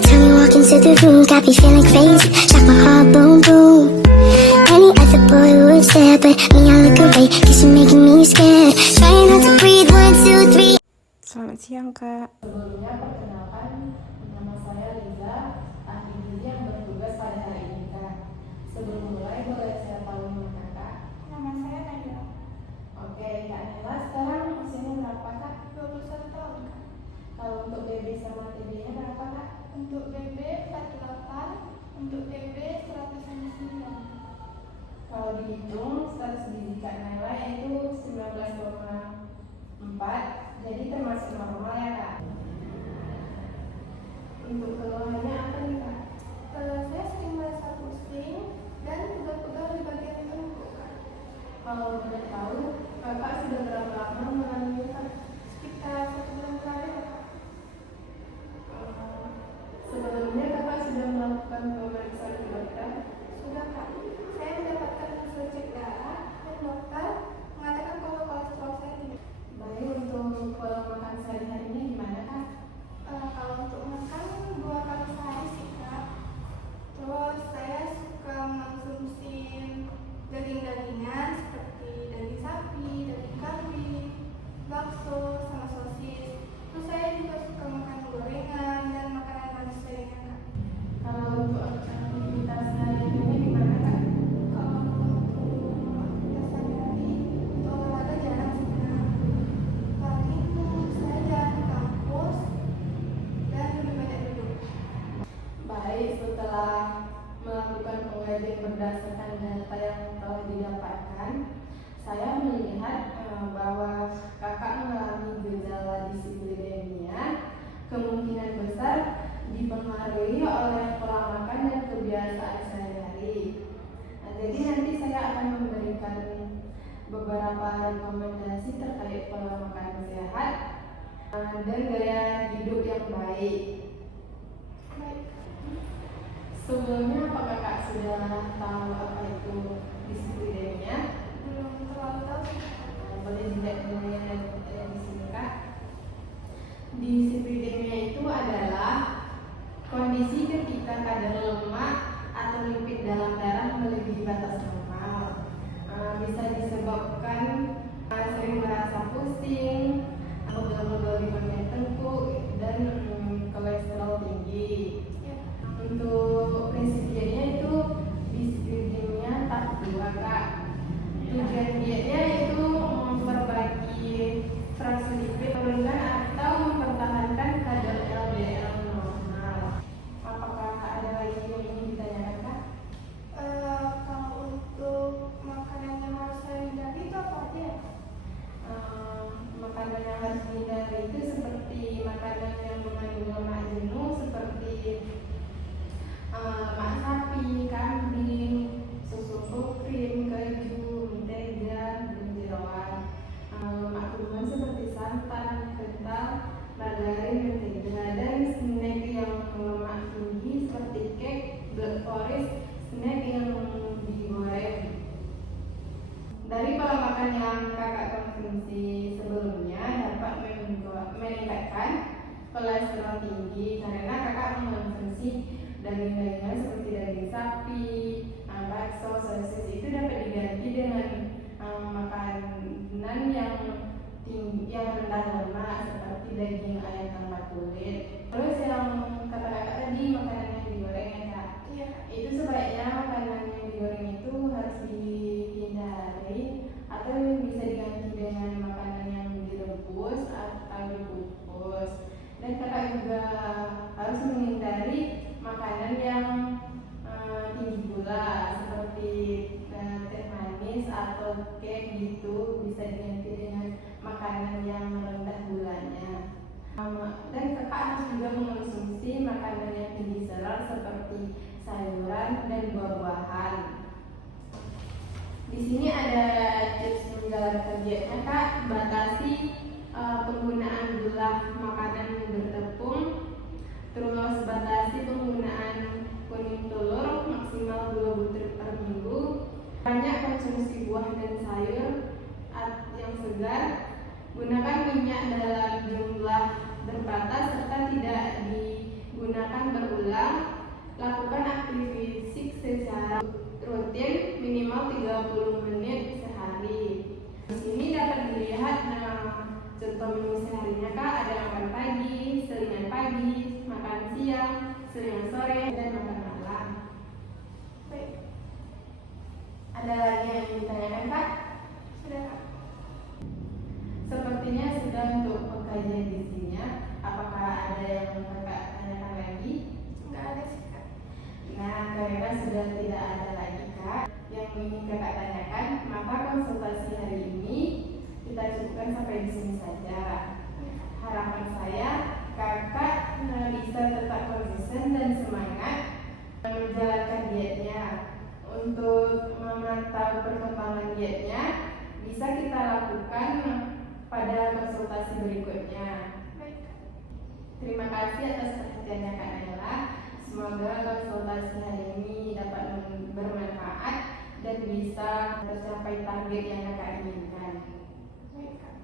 time you walk into the room, got me feeling crazy, shock my heart, boom, boom. Any other boy would stare, but me, I look away, cause you're making me scared. Trying not to breathe, 1, 2, 3. Selamat siang, Kak. Sebelumnya perkenalkan, nama saya Liza, ahli gizi yang bertugas pada hari ini, Kak. Sebelum mulai, boleh saya tahu nama Kakak? Nama saya Naila. Oke, Kak Naila, sekarang usianya berapa, Kak? 21 tahun, Kak. Kalau untuk BB sama TB-nya berapa, Kak? Untuk BB 48, untuk TB 109. Kalau dihitung, status gizi Kak Naila itu 19,4, jadi termasuk normal ya, Kak. Untuk keluhannya apa nih, Kak? Saya sering merasa pusing dan pegal-pegal di bagian tengkuk, Kak. Kalau boleh tahu, Kakak sudah berapa lama mengalami, Kak? Sekitar 1 bulan terakhir, Kak. Sebelumnya Kakak sudah melakukan pemeriksaan ke dokter? Sudah, Kak. Saya mendapatkan hasil cek darah dan dokter mengatakan kalau kolesterol saya tinggi. Baik, untuk pola makan sehari-harinya gimana, Kak? Kalau untuk makan 2 kali sehari sih, Kak. Terus saya suka mengkonsumsi daging-dagingan seperti daging sapi, daging kambing, bakso, sama sosis. Terus saya juga suka makan gorengan dan makanan manis lainnya, Kak. Kalau untuk aktivitas sehari-harinya gimana, Kak? Kalau untuk aktivitas sehari-hari, untuk olahraga jarang sih, Kak. Paling saya jalan ke kampus dan lebih banyak duduk. Baik, setelah melakukan pengajian berdasarkan data yang telah didapatkan, saya melihat bahwa Kakak mengalami gejala dislipidemia, kemungkinan besar dipengaruhi oleh pola makan dan kebiasaan sehari-hari. Nah, jadi nanti saya akan memberikan beberapa rekomendasi terkait pola makan sehat dan gaya hidup yang baik. Baik. Sebelumnya apa Kakak sudah tahu apa itu dislipidemia? Belum terlalu tahu sih. Boleh dilihat dulu di sini, Kak. Dislipidemia itu adalah kondisi ketika kadar lemak atau lipid dalam darah melebihi batas normal. Bisa disebabkan sering merasa pusing, pegal-pegal di bagian tengkuk, dan kolesterol tinggi. Untuk prinsip dietnya itu dislipidemia tahap 2, Kak. Tujuan dietnya itu memperbaiki fraksi lipid, menurunkan atau mempertahankan kadar LDL normal. Apakah ada lagi yang ingin ditanyakan, Kak? Kalau untuk makanan yang harus saya hindari itu apa aja ya? Makanan yang harus dihindari itu seperti makanan yang mengandung lemak jenuh seperti lemak sapi, kambing, susu full cream, keju, mentega, dan jeroan. Lemak kurban seperti santan, kental, margarin, mentega, dan snack yang lemak tinggi seperti cake, black forest, snack yang digoreng. Dari pola makan yang Kakak konsumsi sebelumnya dapat meningkatkan kolesterol tinggi karena Kakak mengkonsumsi daging-dagingan seperti daging sapi, bakso, sosis. Itu dapat diganti dengan makanan yang rendah lemak seperti daging ayam tanpa kulit. Terus yang kata Kakak tadi makanan yang digoreng ya, Kak? Iya. Itu sebaiknya makanan yang digoreng itu harus dihindari atau bisa diganti dengan makanan yang direbus atau dikukus. Dan Kakak juga harus menghindari makanan yang tinggi gula seperti teh manis atau cake gitu, bisa diganti dengan makanan yang rendah gulanya. Dan Kakak harus juga mengonsumsi makanan yang tinggi serat seperti sayuran dan buah-buahan. Di sini ada tips menjalankan dietnya, Kak. Batasi penggunaan gula makanan bertepung. Terus batasi penggunaan kuning telur maksimal 2 butir per minggu. Banyak konsumsi buah dan sayur yang segar. Gunakan minyak dalam jumlah terbatas serta tidak digunakan berulang sering sore, dan makan malam. Baik. Ada lagi yang ditanyakan Kak? Sudah, Kak. Sepertinya sudah untuk pengkajian gizinya. Apakah ada yang Kakak tanyakan lagi? Nggak ada sih, Kak. Nah, karena sudah tidak ada lagi Kak yang ingin Kakak tanyakan, maka konsultasi hari ini kita cukupkan sampai di sini saja. Harapan saya Kakak bisa tetap konsisten dan semangat menjalankan dietnya. Untuk memantau perkembangan dietnya bisa kita lakukan pada konsultasi berikutnya. Baik, Kak. Terima kasih atas perhatiannya Kak Nela. Semoga konsultasi hari ini dapat bermanfaat dan bisa tercapai target yang Kakak inginkan. Baik, Kak.